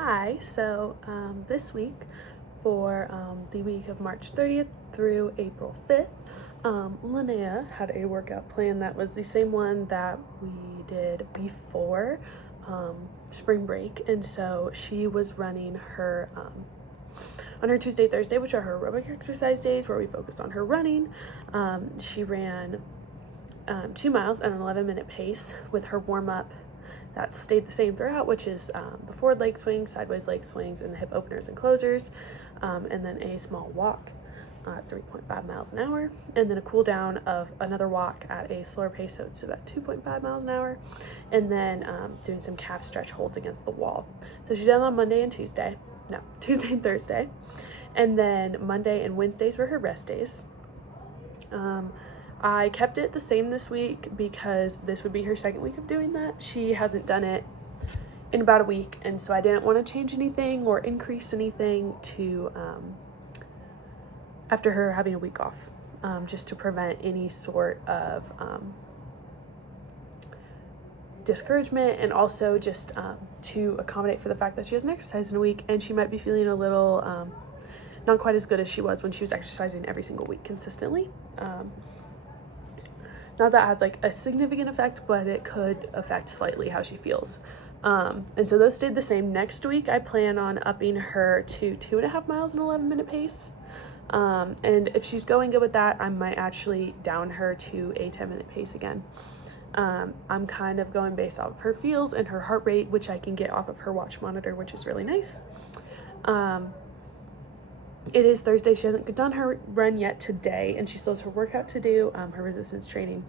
Hi, this week for the week of March 30th through April 5th, Linnea had a workout plan that was the same one that we did before spring break, and so she was running her on her Tuesday, Thursday, which are her aerobic exercise days where we focused on her running. She ran 2 miles at an 11-minute pace with her warm-up that stayed the same throughout, which is the forward leg swings, sideways leg swings, and the hip openers and closers, and then a small walk at 3.5 miles an hour, and then a cool down of another walk at a slower pace, so it's about 2.5 miles an hour, and then doing some calf stretch holds against the wall. So she did that on Tuesday and Thursday, and then Monday and Wednesdays were her rest days. I kept it the same this week because this would be her second week of doing that. She hasn't done it in about a week, and so I didn't want to change anything or increase anything to after her having a week off, just to prevent any sort of discouragement, and also just to accommodate for the fact that she hasn't exercised in a week and she might be feeling a little not quite as good as she was when she was exercising every single week consistently. Not that has like a significant effect, but it could affect slightly how she feels. And so those stayed the same. Next week, I plan on upping her to 2.5 miles an 11-minute pace. And if she's going good with that, I might actually down her to a 10-minute pace again. I'm kind of going based off of her feels and her heart rate, which I can get off of her watch monitor, which is really nice. It is Thursday. She hasn't done her run yet today, and she still has her workout to do, her resistance training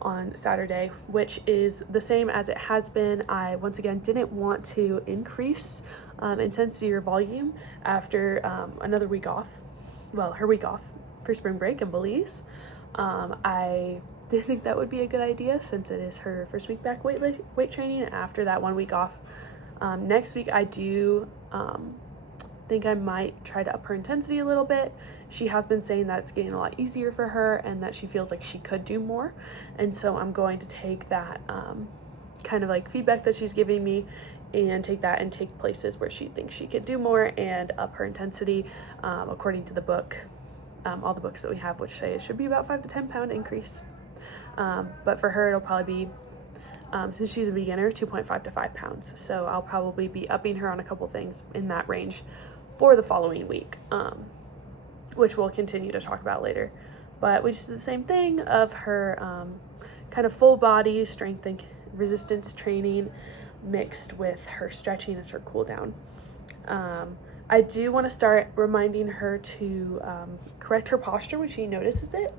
on Saturday, which is the same as it has been. I, once again, didn't want to increase intensity or volume after another week off. Well, her week off for spring break in Belize. I did think that would be a good idea since it is her first week back weight training after that 1 week off. Next week, I do think I might try to up her intensity a little bit. She has been saying that it's getting a lot easier for her and that she feels like she could do more, and so I'm going to take that kind of like feedback that she's giving me and take that and take places where she thinks she could do more and up her intensity according to the book, all the books that we have, which say it should be about 5 to 10 pound increase, but for her it'll probably be since she's a beginner, 2.5 to 5 pounds. So I'll probably be upping her on a couple things in that range for the following week, which we'll continue to talk about later. But we just did the same thing of her kind of full body strength and resistance training mixed with her stretching as her cool down. I do want to start reminding her to correct her posture when she notices it,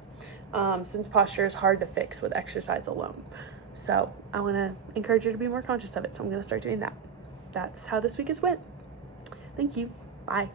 since posture is hard to fix with exercise alone. So I want to encourage her to be more conscious of it. So I'm going to start doing that. That's how this week has went. Thank you. Bye.